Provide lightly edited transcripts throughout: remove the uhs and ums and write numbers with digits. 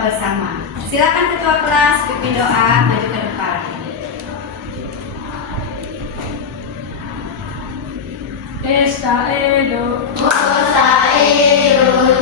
berdoa bersama. Silakan ketua kelas pimpin doa, maju ke depan. Estaedo, Mustairun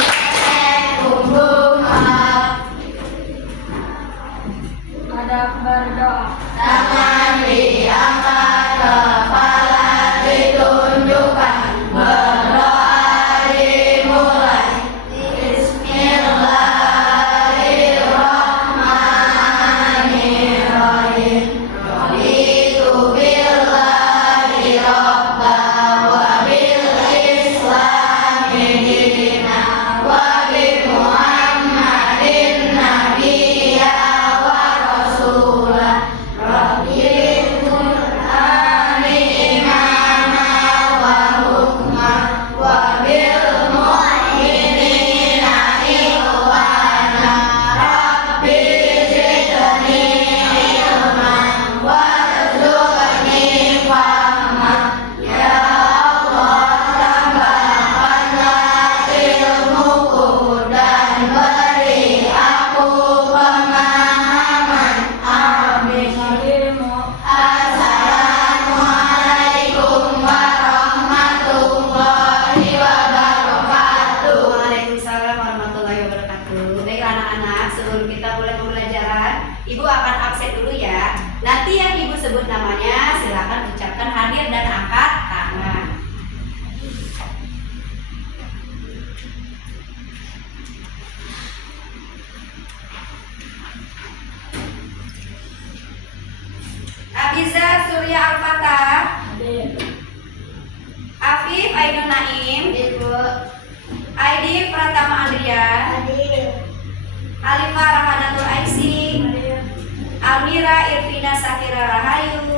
adab berdoa. tangan diangkat, kepala ditunjukkan, berdoa dimulai. Bismillahirrahmanirrahim. Raditu billahi rabban wa bil islami dinan wa bi Muhammadin nabiyya wa rasulah. Rabbil Qur'ani imama wa hukma wa bil mu'minina ikhwana. Rabbi zidni ilman warzuqni fahma. Ya Allah, tambahkanlah ilmuku dan beri aku pemahaman. Amin. Assalamualaikum warahmatullahi wabarakatuh. Waalaikumsalam warahmatullahi wabarakatuh. Baiklah anak-anak, sebelum kita mulai pembelajaran, Ibu akan absen dulu ya. Nanti yang Ibu sebut namanya, silakan ucapkan hadir dan angkat tangan. Abiza Surya Al-Fatah, Afif Ainun Naim, Ibu, Aidi Pratama Andrian, Adil, Alifah Rahmanatul Aisi, Amira Irvina Sakira Rahayu,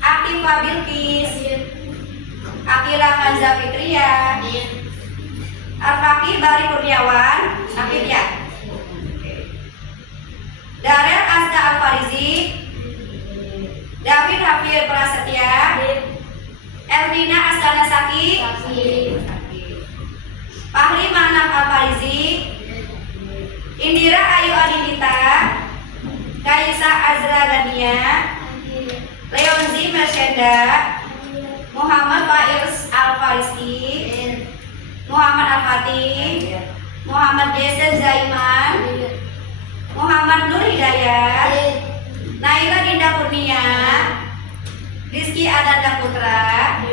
Akifah Bilkis, Akila Kanza Fitria, Arfaki Bari Kurniawan, Akif ya. Darel Asda Alfarizi, David Hafir Prasetya, Elvina Astana Saki, Fahri Manaf Alfarizi, Indira Ayu Adindita, Kaisa Azra Gania, Leonzi Mershenda, Muhammad Faiz Alfarizi, Muhammad Al-Fatih, Muhammad Jesa Zaiman, Muhammad Nur Hidayat, Naila Dinda Kurnia, Rizky Adanda Putra,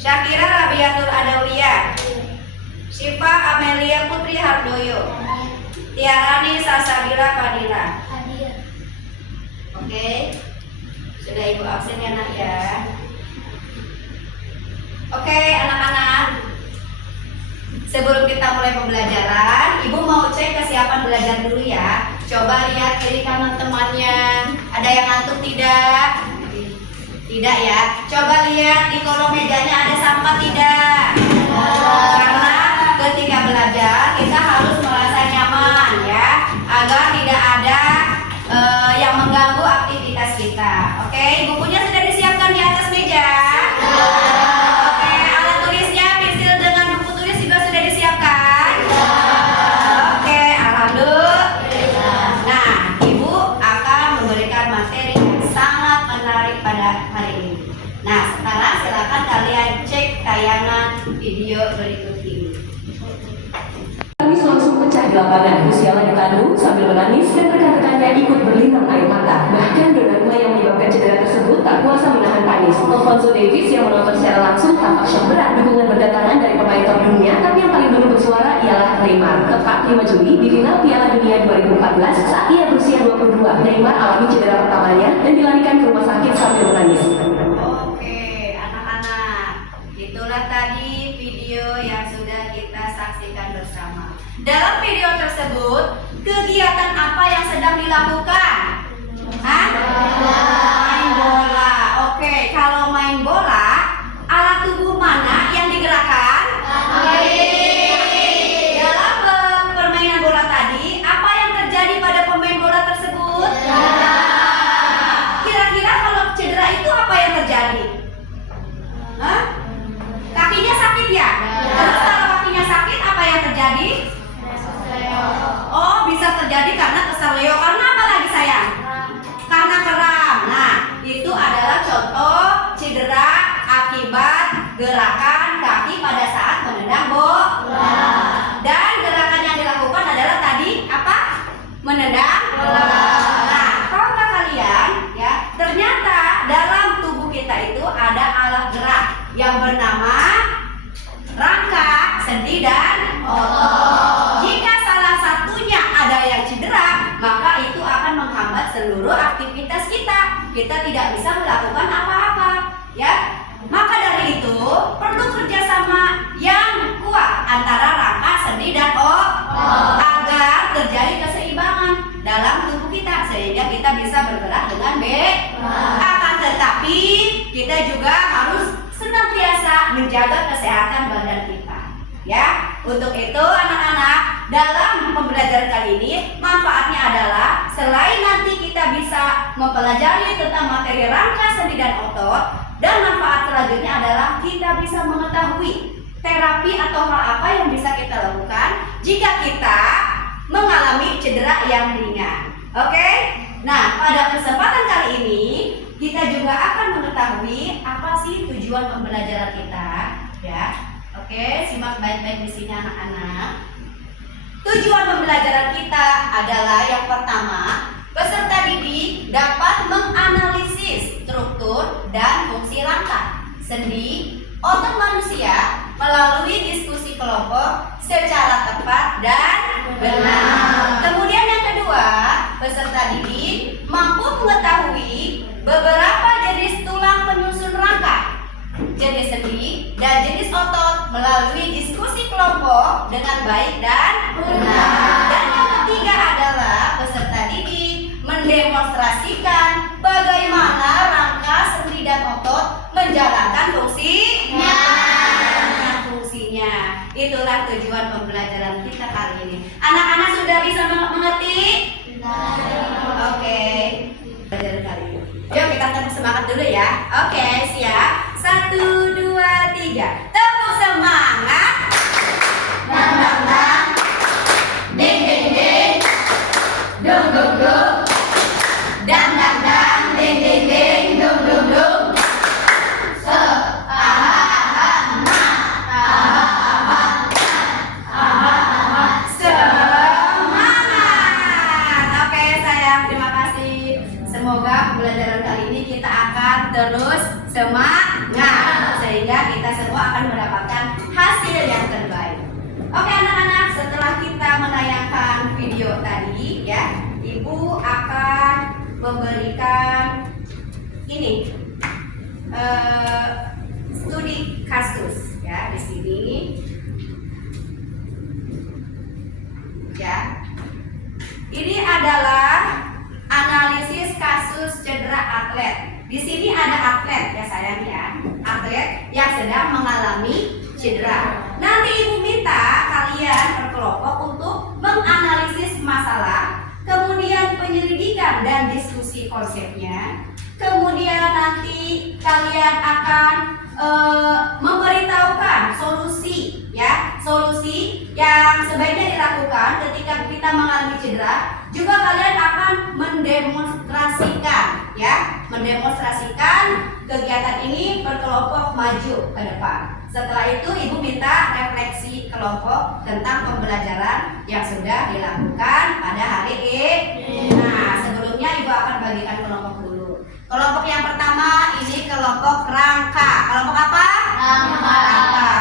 Syakira Rabiatul Adawiyah, Syifa Amelia Putri Hardoyo, Tiarani Sasabila Fadila. Oke, sudah Ibu absen ya nak ya. Oke anak-anak, sebelum kita mulai pembelajaran, Ibu mau cek kesiapan belajar dulu ya. Coba lihat kiri kanan temannya, ada yang ngantuk tidak? Tidak ya. Coba lihat di kolong mejanya ada sampah tidak? Karena ketika belajar kita harus merasa nyaman ya, agar tidak ada yang mengganggu aktivitas kita. Oke, bukunya sudah disiapkan di atas meja. Oke, alat tulisnya, pensil dengan buku tulis juga sudah disiapkan. Oke, alhamdulillah. Nah, Ibu akan memberikan materi yang sangat menarik pada hari ini. Nah, sekarang silakan kalian cek tayangan video berikut ini. Tangis langsung pecah di lapangan. Luciana ditanduk sambil menangis dan rekan-rekannya ikut berlinang air mata. Bahkan Donnarumma yang menyebabkan cedera tersebut tak kuasa menahan tangis. Alphonso Davies yang menonton secara langsung tampak syok berat. Dukungan berdatangan dari pemain top dunia, tapi yang paling dulu bersuara ialah Neymar. Tepat 5 Juli di final Piala Dunia 2014 saat ia berusia 22, Neymar alami cedera pertamanya dan dilarikan ke rumah sakit sambil menangis. Oke, anak-anak, itulah tadi video yang sudah kita saksikan bersama. Dalam video tersebut, kegiatan apa yang sedang dilakukan? Hah? Main bola. Oke, kalau main bola, alat tubuh mana yang digerakkan? Dalam permainan bola tadi, apa yang terjadi pada pemain bola tersebut? Kira-kira kalau cedera itu apa yang terjadi? Hah? Kakinya sakit ya? Terus kalau kakinya sakit apa yang terjadi? Tadi karena kesal Leo, karena apa lagi sayang? Karena kram. Nah, itu adalah contoh cedera akibat gerakan kaki pada saat menendang bola. Dan gerakan yang dilakukan adalah tadi apa? Menendang bola. Nah, tahukah kalian ya, ternyata dalam tubuh kita itu ada alat gerak yang bernama rangka, sendi, dan otot. Jika salah satunya ada yang cedera, maka itu akan menghambat seluruh aktivitas kita. Kita tidak bisa melakukan apa-apa, ya. Maka dari itu perlu kerjasama yang kuat antara rangka, sendi, dan otot agar terjadi keseimbangan dalam tubuh kita sehingga kita bisa bergerak dengan baik. Akan tetapi kita juga harus senantiasa menjaga kesehatan badan kita, ya. Untuk itu anak-anak, dalam pembelajaran kali ini manfaatnya adalah selain nanti kita bisa mempelajari tentang materi rangka, sendi, dan otot, dan manfaat selanjutnya adalah kita bisa mengetahui terapi atau hal apa yang bisa kita lakukan jika kita mengalami cedera yang ringan. Oke? Nah, pada kesempatan kali ini kita juga akan mengetahui apa sih tujuan pembelajaran kita, ya. Oke, simak baik-baik di sini anak-anak. Tujuan pembelajaran kita adalah yang pertama, peserta didik dapat menganalisis struktur dan fungsi rangka, sendi, otot manusia melalui diskusi kelompok secara tepat dan benar. Kemudian yang kedua, peserta didik mampu mengetahui beberapa jenis tulang penyusun rangka, jenis sendi, dan jenis otot melalui diskusi kelompok dengan baik dan benar. Dan yang ketiga adalah peserta didik mendemonstrasikan bagaimana rangka, sendi, dan otot menjalankan fungsinya. Itulah tujuan pembelajaran kita kali ini. Anak-anak sudah bisa mengerti? Oke. Pembelajaran kali ini. Yuk kita tepuk semangat dulu ya. Oke, siap. 1, 2, 3. Tepuk semangat. Dang dang dang, ding ding ding, dung dung dung, dang dang dang, ding ding ding, dung dung dung. Semoga pembelajaran kali ini kita akan terus semangat sehingga kita semua akan mendapatkan hasil yang terbaik. Oke anak-anak, setelah kita menayangkan video tadi ya, Ibu akan memberikan ini studi kasus ya di sini ya. Ini adalah analisis kasus cedera atlet. Di sini ada atlet ya sayang ya, atlet yang sedang mengalami cedera. Nanti Ibu minta kalian berkelompok untuk menganalisis masalah, kemudian penyelidikan dan diskusi konsepnya. Kemudian nanti kalian akan memberitahukan solusi ya, solusi yang sebaiknya dilakukan ketika kita mengalami cedera. Juga kalian akan mendemonstrasikan ya, mendemonstrasikan kegiatan ini berkelompok maju ke depan. Setelah itu Ibu minta refleksi kelompok tentang pembelajaran yang sudah dilakukan pada hari ini. Nah, sebelumnya Ibu akan bagikan kelompok dulu. Kelompok yang pertama ini kelompok rangka. Kelompok apa? Rangka.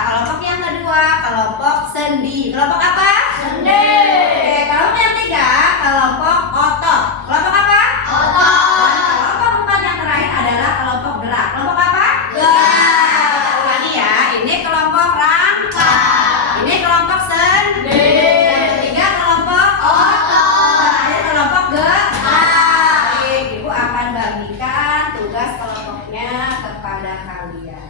Kelompok yang kedua kelompok sendi. Kelompok apa? Sendi. Oke, kelompok yang tiga kelompok otot. Kelompok apa? Otot. Dan kelompok empat yang terakhir adalah kelompok gerak. Kelompok apa? Gerak. Ulangi ya, ini kelompok rangka. Ini kelompok sendi. Yang ketiga kelompok Otot. terakhir kelompok gerak. Baik, Ibu akan bagikan tugas kelompoknya kepada kalian.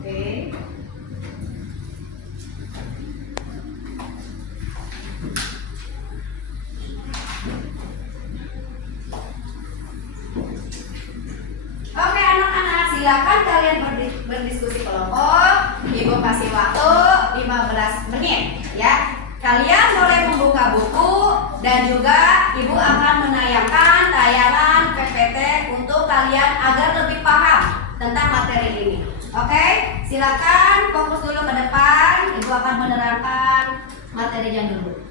Oke. Oke anak-anak, silakan kalian berdiskusi kelompok. Ibu kasih waktu 15 menit ya. Kalian boleh membuka buku dan juga Ibu akan menayangkan tayangan PPT untuk kalian agar lebih paham tentang materi ini. Oke, silakan fokus dulu ke depan. Ibu akan menerangkan materinya dulu.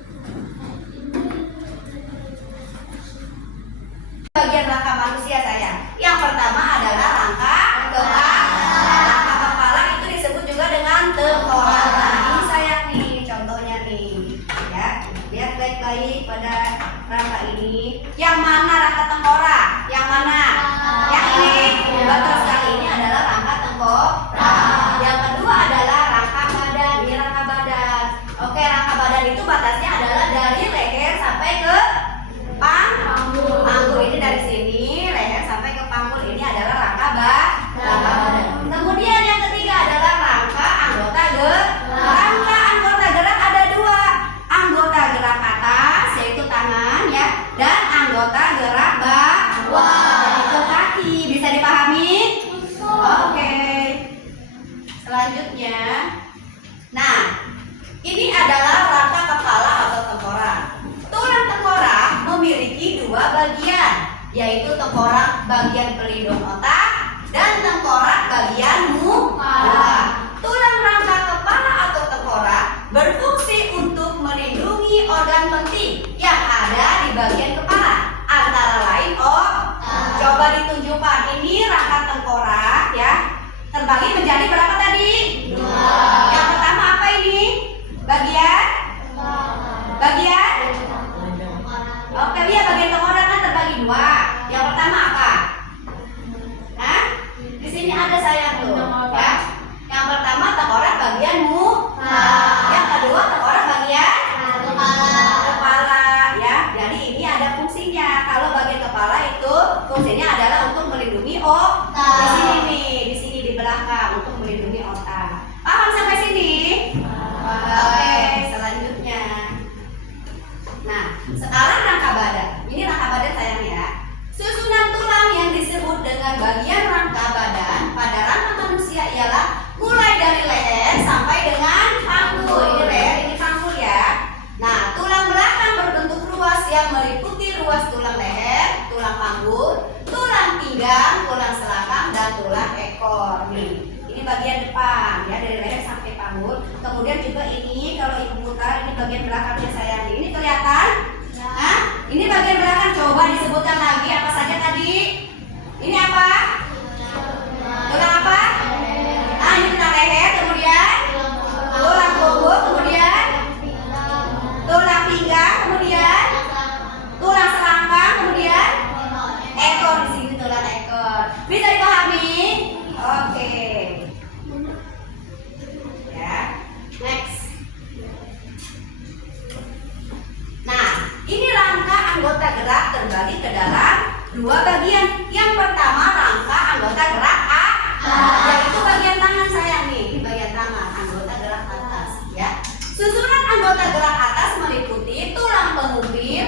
Bagian rangka manusia sayang. Yang pertama adalah rangka kepala. Rangka kepala itu disebut juga dengan tengkorak. Nah, ini sayang nih contohnya nih. Ya, lihat baik-baik pada rangka ini. Yang mana rangka tengkorak? Yang mana? Yang ini. Betul sekali, ini adalah rangka tengkorak. Yang kedua adalah rangka badan. Ini rangka badan. Oke, rangka badan itu batasnya adalah dari leher sampai ke panggul. Ini dari sini leher sampai ke panggul. Ini adalah rangka badan. Kemudian yang ketiga adalah rangka anggota gerak. Rangka anggota gerak ada dua. Anggota gerak atas yaitu tangan ya, dan anggota gerak bawah yaitu kaki. Bisa dipahami? Oke. Selanjutnya, nah ini adalah rangka kepala atau tengkorak. Tulang tengkorak memiliki dua bagian, yaitu tengkorak bagian pelindung otak dan tengkorak bagian muka. Tulang rangka kepala atau tengkorak berfungsi untuk melindungi organ penting yang ada di bagian kepala, antara lain coba ditunjukkan. Ini rangka tengkorak ya, terbagi menjadi berapa tadi? Dua. Yang pertama apa ini? Bagian? Oke, ya bagian tengkorak kan terbagi dua. Yang pertama apa? Hah? Di sini ada sayang tuh, ya. Yang pertama tengkorak bagian muka. Yang kedua tengkorak bagian kepala, ya. Jadi ini ada fungsinya. Kalau bagian kepala itu fungsinya adalah untuk melindungi otak. Di sini nih, di sini di belakang untuk melindungi otak. Paham sampai sini? Oke, selanjutnya. Nah, sekarang rangka badan. Ini rangka badan sayang ya. Susunan tulang yang disebut dengan bagian rangka badan pada rangka manusia ialah mulai dari leher sampai dengan panggul. Ini leher, ini panggul ya. Nah, tulang belakang berbentuk ruas yang meliputi ruas tulang leher, tulang panggul, tulang pinggang, tulang selangkang, dan tulang ekor. Nih, ini bagian depan ya, dari leher sampai panggul. Kemudian juga ini kalau ibu putar, ini bagian belakangnya sayang. Ini kelihatan? Hah? Ini bagian belakang. Coba disebutkan lagi apa saja tadi? Ini apa? Tulang apa? Ah, ini tulang leher, kemudian tulang punggung, kemudian tulang pinggang, kemudian tulang selangkang, kemudian ekor. Di sini tulang ekor. Bisa dipahami? Oke. Ya. Next. Nah, ini rangka anggota gerak terbagi ke dalam dua bagian. Yang pertama rangka anggota gerak yaitu bagian tangan sayang nih. Ini bagian tangan, anggota gerak atas ya. Susunan anggota gerak atas meliputi tulang pengumpil,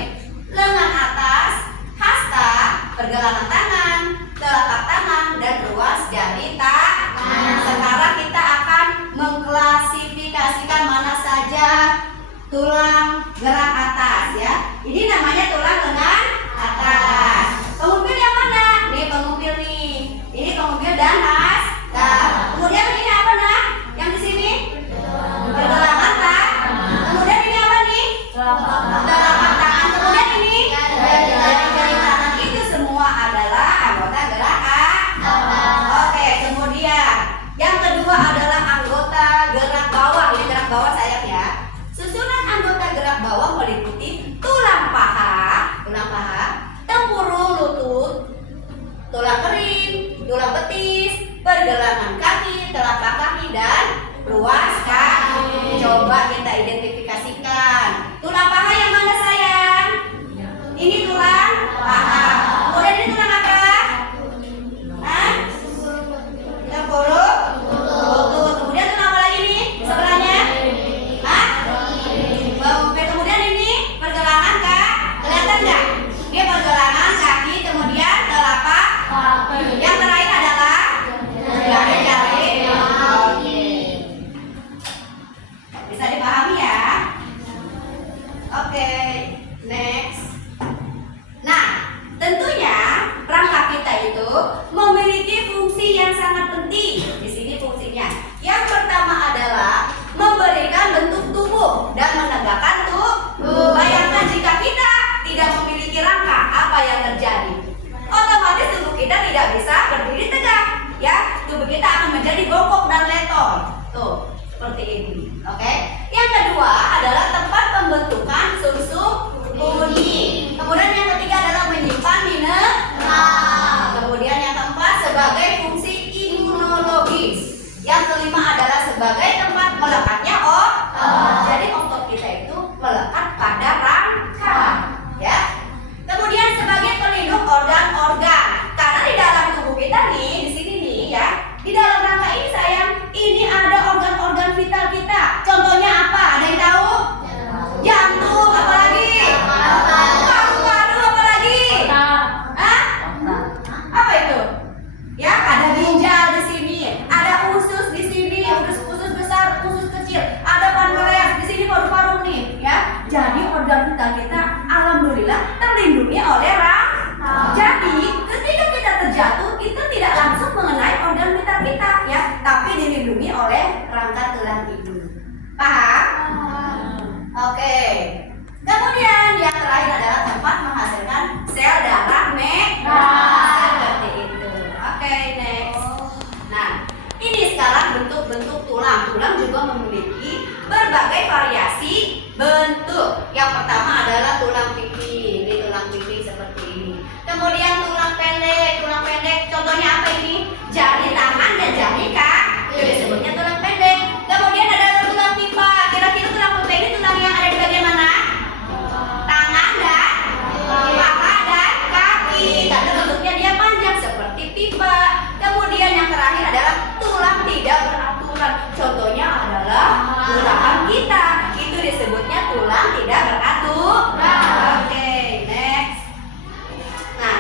lengan atas, hasta, pergelangan tangan, telapak tangan, dan ruas jari tangan. Sekarang kita akan mengklasifikasikan mana saja tulang gerak atas ya. Ini namanya tulang lengan atas. Pengumpil yang mana? Nih pengumpil nih. Ini pengumpil dan hasta. Kemudian ini apa nak? Yang di sini? Pergelangan tangan. Kemudian ini apa nih? Telapak tangan. Kemudian ini jari-jari tangan. Itu semua adalah anggota gerak atas. Oke, kemudian yang kedua adalah anggota gerak bawah. Ini gerak bawah sayang ya. Susunan anggota gerak bawah meliputi tulang paha, yang terakhir adalah tempat menghasilkan sel darah merah. Seperti itu. Oke, next. Nah, ini sekarang bentuk-bentuk tulang. Tulang juga memiliki berbagai variasi bentuk. Yang pertama adalah tulang pipi. Ini tulang pipi seperti ini. Kemudian tulang pendek. Tulang pendek contohnya apa ini? Jari tangan dan jari kaki. Itu disebutnya tulang pendek. Kemudian ada tulang pipa. Kira-kira tulang pipa ini tulang yang ada di bagian mana? Tangan dan paha dan kaki. Karena bentuknya dia panjang seperti pipa. Kemudian yang terakhir adalah tulang tidak beraturan. Contohnya adalah tulang kita. Itu disebutnya tulang tidak beraturan. Oke, next. Nah,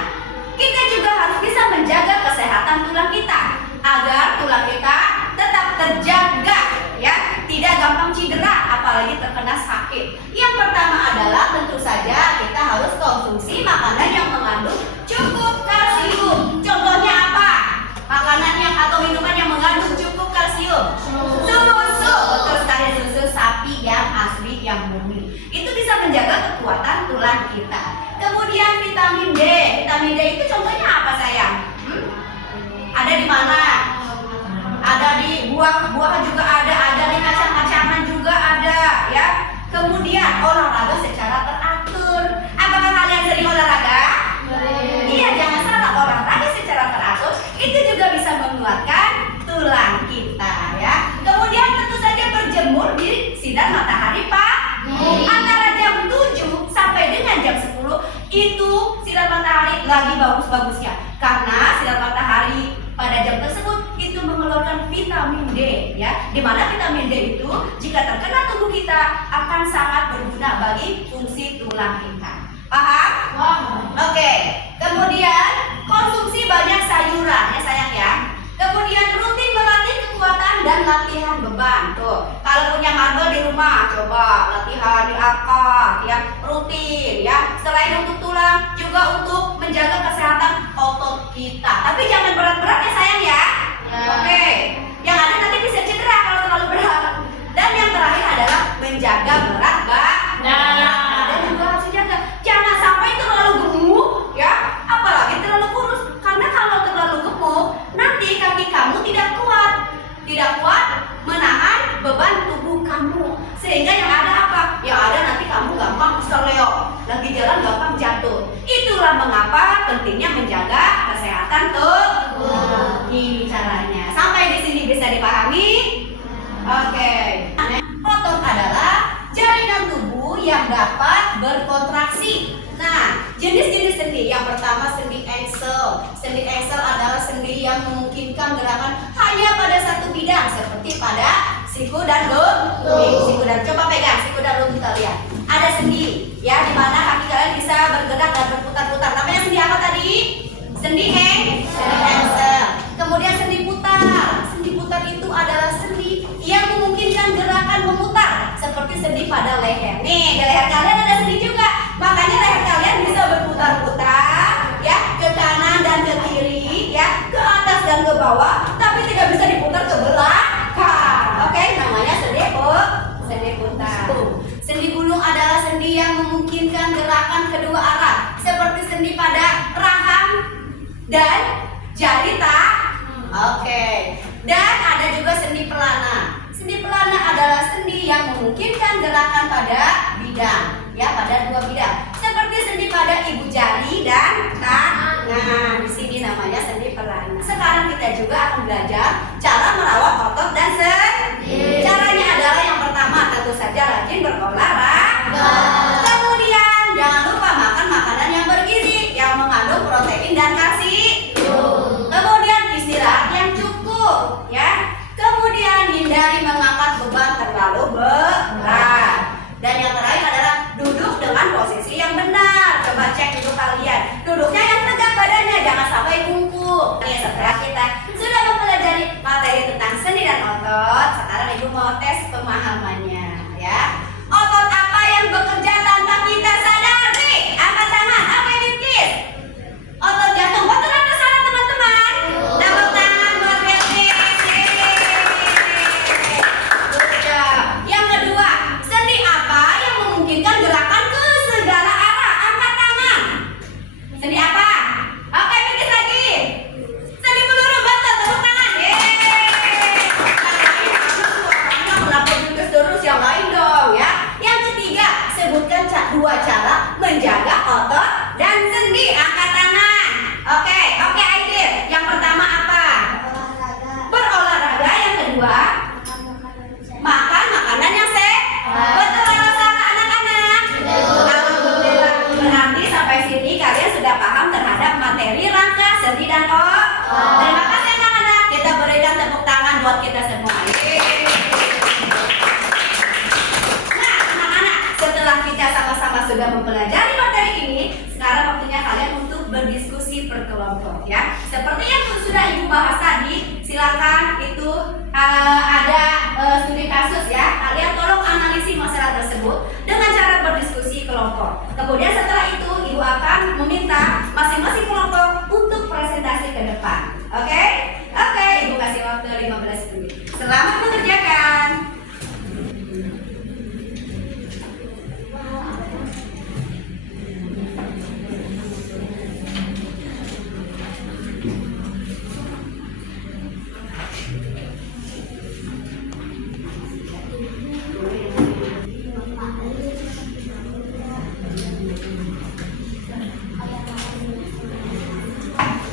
kita juga harus bisa menjaga kesehatan tulang kita agar tulang kita tetap terjaga, ya, tidak gampang cedera, apalagi terkena sakit. Yang pertama adalah tentu saja kita harus konsumsi makanan yang mengandung cukup kalsium. Contohnya apa? Makanan yang atau minuman yang mengandung cukup kalsium. Susu, betul sekali, susu sapi yang asli, yang murni. Itu bisa menjaga kekuatan tulang kita. Kemudian vitamin D. Vitamin D itu contohnya apa, sayang? Ada di mana? Ada di buah-buah juga ada di kacang-kacangan juga ada, ya. Kemudian olahraga secara teratur. Apakah kalian sering olahraga? Iya, jangan salah, olahraga secara teratur itu juga bisa menguatkan tulang kita, ya. Kemudian tentu saja berjemur di sinar matahari pagi. Antara jam 7 sampai dengan jam 10 itu sinar matahari lagi bagus-bagusnya. Karena sinar matahari pada jam tersebut itu mengeluarkan vitamin D, ya. Dimana vitamin D itu jika terkena tubuh kita akan sangat berguna bagi fungsi tulang kita. Paham? Oke. Kemudian konsumsi banyak sayuran, ya sayang, ya. Kemudian rutin melatih kekuatan dan latihan beban. Tuh, kalau punya marble di rumah, coba latihan diangkat, ya, rutin, ya. Selain untuk tulang, juga untuk menjaga kesehatan otot kita. Tapi jangan berat-berat, ya sayang, ya. Oke. Yang ada nanti bisa cedera kalau terlalu berat. Dan yang terakhir adalah menjaga berat badan. Dan juga harus dijaga. Jangan sampai terlalu gemuk, ya. Apalagi terlalu kurus. Karena kalau terlalu gemuk, nanti kaki kamu tidak kuat menahan beban tubuh kamu. Sehingga yang ada apa? Yang ada nanti kamu gampang keseleo, lagi jalan gampang jatuh. Itulah mengapa pentingnya menjaga kesehatan tubuh. Ini caranya. Sampai di sini bisa dipahami? Oke. Otot adalah jaringan tubuh yang dapat berkontraksi. Nah, jenis-jenis sendi. Yang pertama sendi engsel. Sendi engsel adalah sendi yang memungkinkan gerakan hanya pada satu bidang, seperti pada siku dan lutut. Siku dan coba pegang siku dan lutut kita lihat. Ada sendi, ya, di mana kaki kalian bisa bergerak dan berputar-putar. Namanya sendi apa tadi? Sendi engsel. Kemudian sendi putar. Sendi putar itu adalah sendi yang memungkinkan gerakan memutar, seperti sendi pada leher. Nih, di leher kalian ada sendi juga. Makanya leher kalian bisa berputar-putar, ya, ke kanan dan ke kiri, ya, ke atas dan ke bawah, tapi tidak bisa diputar ke belakang. Oke, namanya sendi putar. Sendi gulung adalah sendi yang memungkinkan gerakan kedua arah, seperti sendi pada rahang dan jari Oke. Dan ada juga sendi pelana. Sendi pelana adalah sendi yang memungkinkan gerakan pada bidang, ya, pada dua bidang, seperti sendi pada ibu jari dan tangan. Di sini namanya sendi pelana. Sekarang kita juga akan belajar cara merawat otot dan sendi. Caranya adalah yang pertama tentu saja rajin berolahraga. Kemudian jangan lupa makan makanan yang bergizi yang mengandung protein dan kalsium. Kemudian istirahat yang cukup, ya. Kemudian hindari mengangkat beban terlalu berat. Dan yang terakhir adalah duduk dengan posisi yang benar. Coba cek duduk kalian. Duduknya yang tegak badannya, jangan sampai bungkuk. Setelah kita sudah mempelajari materi tentang sendi dan otot, sekarang Ibu mau tes pemahamannya, ya. Otot apa yang bekerja sama-sama sudah mempelajari materi ini, sekarang waktunya kalian untuk berdiskusi per kelompok ya. Seperti yang sudah Ibu bahas tadi, silakan itu ada studi kasus ya. Kalian tolong analisis masalah tersebut dengan cara berdiskusi kelompok. Kemudian setelah itu Ibu akan meminta masing-masing kelompok untuk presentasi ke depan. Oke? Oke, Ibu kasih waktu 15 menit. Selamat mengerjakan.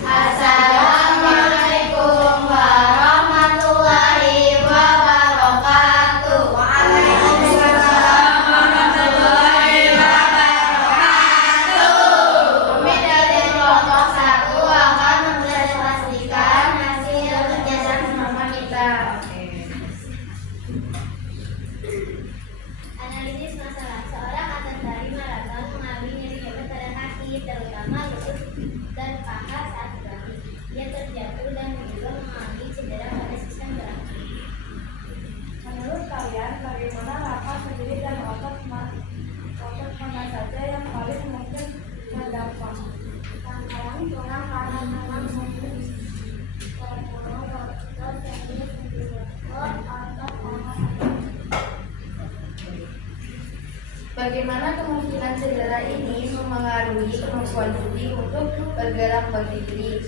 Assalamualaikum warahmatullahi wabarakatuh. Waalaikumsalam warahmatullahi wabarakatuh. Kami dari kelompok 1 akan mempresentasikan hasil kegiatan bersama kita. Analisis masalah. Seorang atlet lari maraton mengalami nyeri hebat pada kaki, terutama lutut dan paha saat berlari. Dia terjatuh dan juga mengalami cedera pada sistem gerak. Menurut kalian, bagaimana langkah sendiri dan otot mana saja yang paling mungkin terdampak? Rangkaian tulang karena tangan mungkin terpuruk otot jadi atau Bagaimana kemungkinan cedera ini memengaruhi kemampuan Budi untuk bergerak berdiri?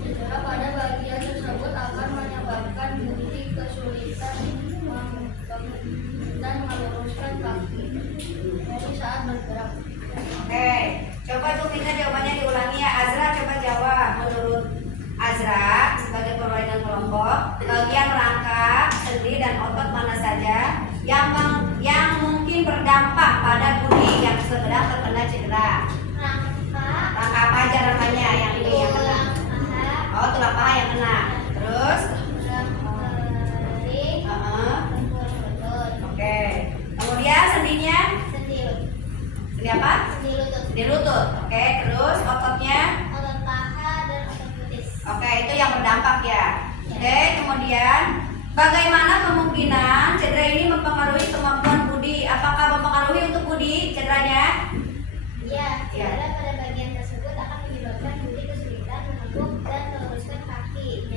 cedera pada bagian tersebut akan menyebabkan Budi kesulitan dan meluruskan kaki dari saat bergerak. Oke, coba Ibu minta jawabannya diulangi ya. Azra coba jawab. Menurut Azra sebagai perwakilan kelompok, bagian rangka, sendi dan otot mana saja yang mungkin berdampak pada Budi yang sedang terkena cedera? Rangka apa aja rangkanya yang ini yang kena? Oh, tulang paha yang kena. Terus? Oke. Kemudian sendinya? Sendi apa? Sendi lutut. Oke. Terus ototnya? Oke, itu yang berdampak ya. Oke, kemudian bagaimana kemungkinan cedera ini mempengaruhi kemampuan Budi? Apakah mempengaruhi untuk Budi cederanya? Ya, cedera pada bagian tersebut akan menyebabkan Budi kesulitan meneguk dan meluruskan kaki.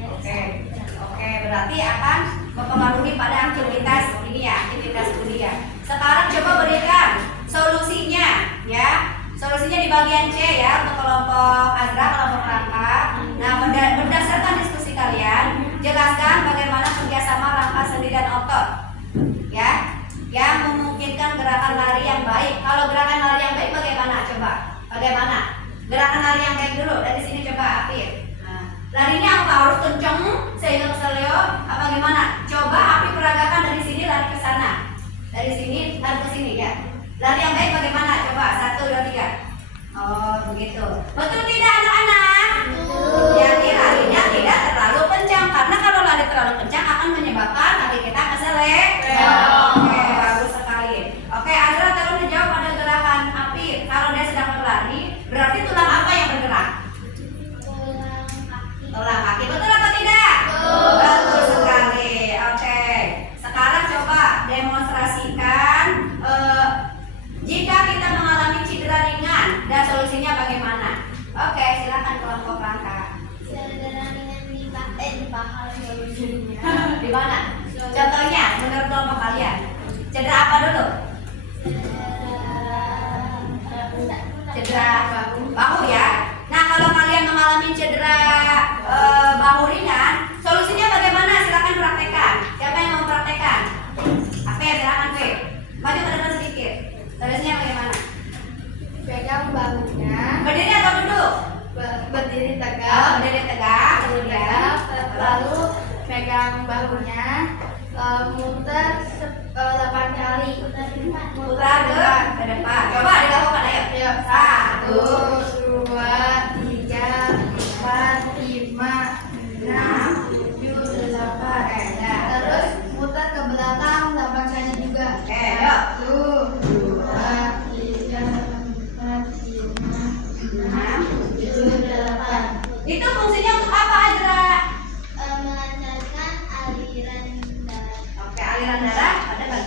Oke, berarti akan mempengaruhi pada aktivitas ini ya, aktivitas Budi ya. Sekarang coba berikan solusinya ya. Solusinya di bagian C ya untuk kelompok Azra, kelompok rangka. Nah, berdasarkan diskusi kalian, jelaskan bagaimana kerjasama rangka, sendi dan otot ya, yang memungkinkan gerakan lari yang baik. Kalau gerakan lari yang baik bagaimana? Coba, bagaimana? Gerakan lari yang baik dulu dari sini coba Afif. Nah, larinya apa? Harus kenceng sehingga keselio? Apa gimana? Coba Afif peragakan dari sini lari ke sana, dari sini lari ke sini ya. Lari yang baik bagaimana? Coba 1, 2, 3. Oh begitu. Betul tidak anak-anak? Jadi larinya tidak terlalu kencang, karena kalau lari terlalu kencang akan menyebabkan kaki kita keseleo. Oke, bagus sekali. Oke, Azra tolong dijawab pada gerakan Afif. Kalau dia sedang berlari, berarti tulang apa yang bergerak? Tulang kaki. Betul atau tidak? Betul sekali. Oke. Sekarang coba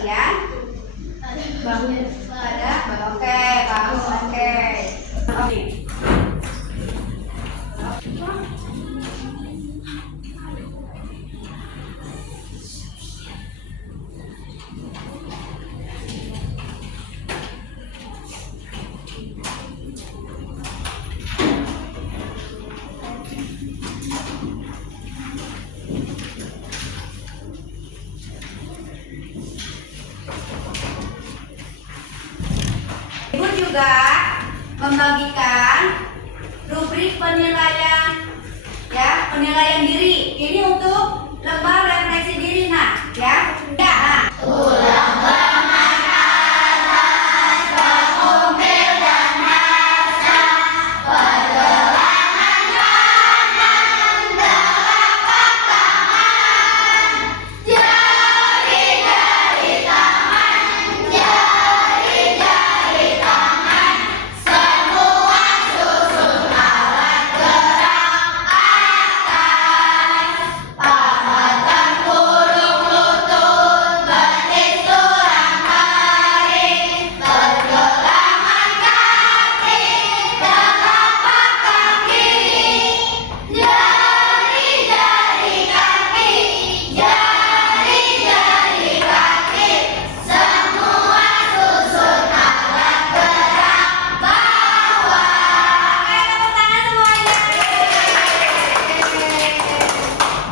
bagian pada oke, bahu, oke. Oke. Ibu juga membagikan rubrik penilaian, ya, penilaian diri. Ini untuk lembar refleksi diri, nah, ya. Ya, nah.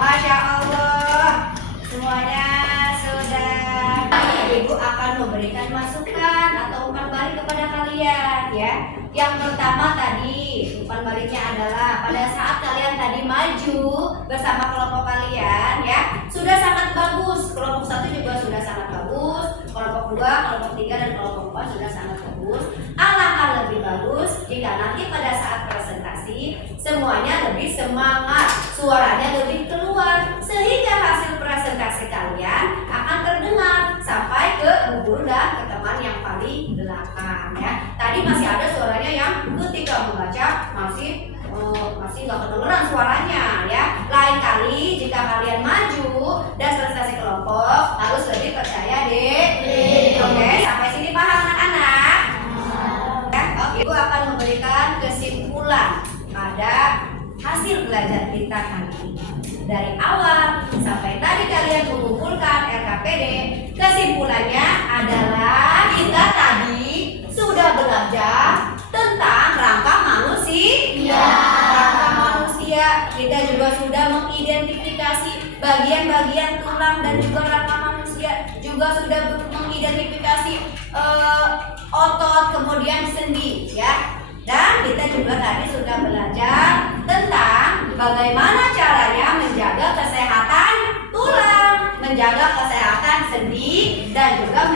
Masya Allah, semuanya sudah. Ibu akan memberikan masukan atau umpan balik kepada kalian, ya. Yang pertama tadi, umpan baliknya adalah pada saat kalian tadi maju bersama kelompok kalian, ya, sudah sangat bagus. Kelompok 1 juga sudah sangat bagus, kelompok 2, kelompok 3, dan kelompok 4 sudah sangat bagus. Alangkah lebih bagus jika nanti pada saat presentasi semuanya lebih semangat, suaranya lebih keluar, sehingga hasil presentasi kalian akan terdengar sampai ke guru dan ke teman yang paling belakang, ya. Tadi masih ada suaranya yang ketika membaca masih nggak kedengeran suaranya, ya. Lain kali jika kalian maju dan presentasi kelompok harus lebih percaya diri. Oke, sampai sini paham anak-anak? Ya, Ibu akan memberikan kesimpulan pada hasil belajar kita kali ini. Dari awal sampai tadi kalian mengumpulkan RKPD, kesimpulannya adalah kita tadi sudah belajar tentang rangka manusia. Rangka manusia, kita juga sudah mengidentifikasi bagian-bagian tulang dan juga rangka manusia, juga sudah mengidentifikasi otot, kemudian sendi, ya. Dan kita juga tadi sudah belajar tentang bagaimana caranya menjaga kesehatan tulang, menjaga kesehatan sendi, dan juga